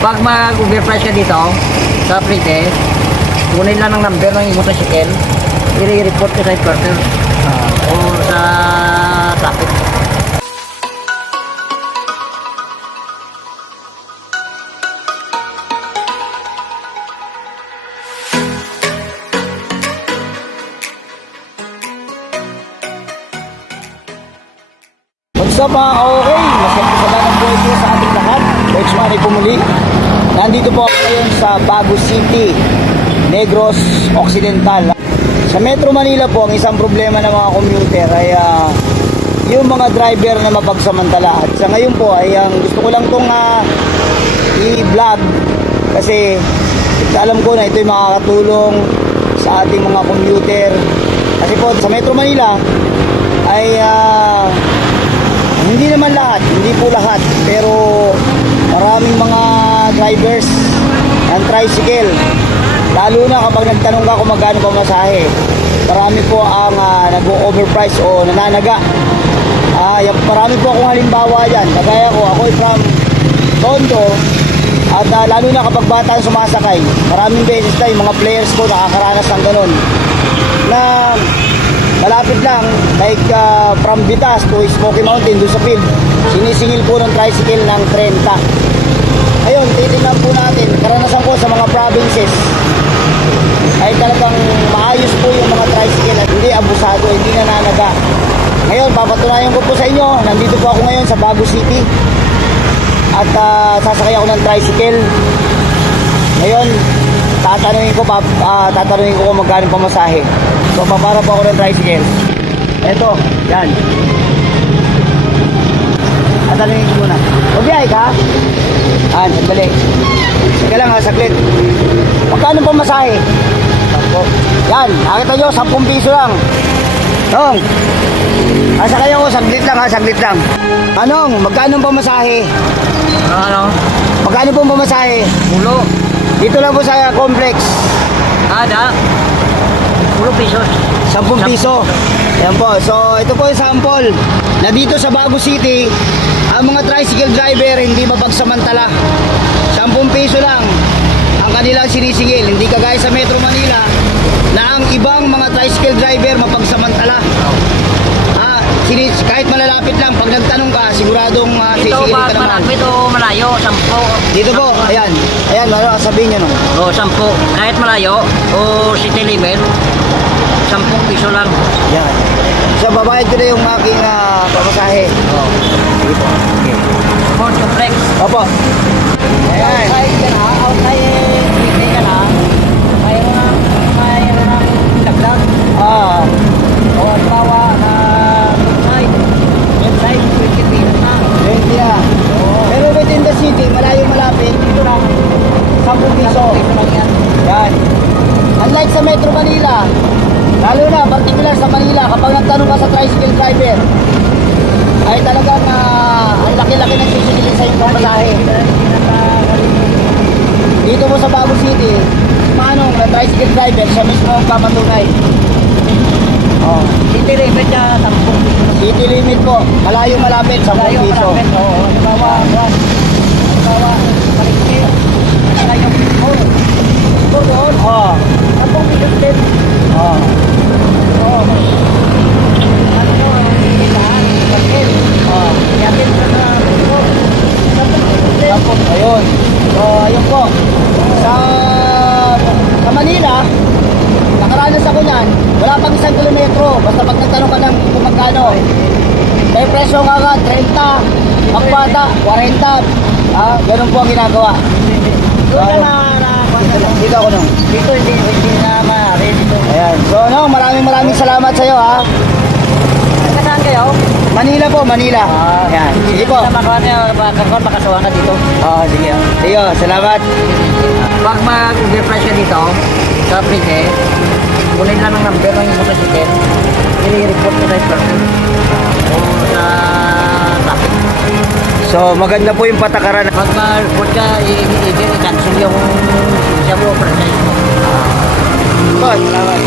Pag mag-overprice ka dito sa plate, kunin lang ng number ng motorcycle, i-report ka sa importer o sa traffic. What's up mga ka-okay? Masaya ng buhay po sa ating lahat. Coach Manny po muli. Nandito po ako ngayon sa Bago City, Negros Occidental. Sa Metro Manila po, ang isang problema ng mga commuter ay yung mga driver na mapagsamantala. At sa ngayon po ay gusto ko lang itong i-vlog kasi alam ko na ito'y makakatulong sa ating mga commuter. Kasi po sa Metro Manila ay hindi naman lahat, hindi po lahat, pero maraming mga drivers ng tricycle, lalo na kapag nagtanong ka kung magkano pa masahe, marami po ang nag-overprice o nananaga. Marami po akong halimbawa dyan, kagaya ko, ako'y from Tondo, at lalo na kapag bata ang sumasakay, maraming beses na yung mga players ko nakakaranas ng ganun, na malapit lang, like from Vitas to Smoky Mountain, doon sa field, sinisingil po ng tricycle ng 30. Ayun, titignan po natin, karanasan ko sa mga provinces, ay talagang maayos po yung mga tricycle at hindi abusado, hindi nananaga. Ngayon, papatunayan ko po sa inyo, nandito po ako ngayon sa Bago City, at sasakay ako ng tricycle. Ngayon, tatanungin ko kung magkano pamasahe. So papara po ako ng tricycle. Eto, yan. Tatanungin ko muna. Bubiyay ka? Sandali. Sige lang saglit. Magkano pamasahe? 10. Yan, nakita nyo, 10 piso lang. Nong, asakay ako, saglit lang. Anong, magkano pamasahe? Ano? Magkano pong pamasahe? Ulo. Dito lang po sa complex. Ada. 10 pesos. 10 piso. Yan po. So, ito po yung sample na dito sa Bago City, ang mga tricycle driver hindi mapagsamantala. 10 piso lang ang kanilang sinisingil. Hindi kagaya sa Metro Manila na ang ibang mga tricycle driver mapagsamantala. Kahit malalapit lang, pag nagtanong ka, siguradong sisingilin ka naman. Malapit o malayo? 10. Dito po, ayan. Ayan, sabihin nyo no. O 10. Kahit malayo o city limit, 10 piso lang. Yan. So, babayad ko na yung aking pamasahe. Sige po. Okay. Ford Complex. Opo. Ayan. Outside ka na, outside ka na, mayroon ng dagdag. O bawa na inside 20 pesos na. 20 na. Pero within the city, malapit, dito lang, 10 piso. 10 piso lang yan. Yan. Unlike sa Metro Manila, lalo na, particular sa Manila, kapag nagtanong ka sa tricycle driver, ay talagang ang laki-laki ng sisingilin sa iyong pamasahe. Dito mo sa Bago City, manong na tricycle driver, siya mismo ang papatunay. City limit niya 10 piso. City limit po, malayong malapit, 10 piso. Oo, halimbawa, paligid, saka yung puro. Puro doon, 10 piso din. Ano mo, ang tindahan, paligid. Yatin ka na puro. 10 piso din. Ayun. So, ayun po. Sa Manila, nakaranas ako niyan, wala pang 1 kilometro. Basta pag nagtanong ka ng kung magkano, may presyo ka agad, 30, pagpata, 40. Ganun po ang ginagawa. Doon na Dito ako nung. dito hindi na maaari dito. Ayan. So, maraming salamat sa iyo ha. Saan kayo? Manila po, Manila. Ayan. Sige po. Makasuha ka dito. Sige. Sige, salamat. Pag mag-overprice ka dito, sa plate, kunin lang ng number ng motorcycle, i-report ko sa importer o sa traffic. So, maganda po yung patakaran. Pag mag-report ka, i-cancel yung siya mo, franchise mo. Salamat.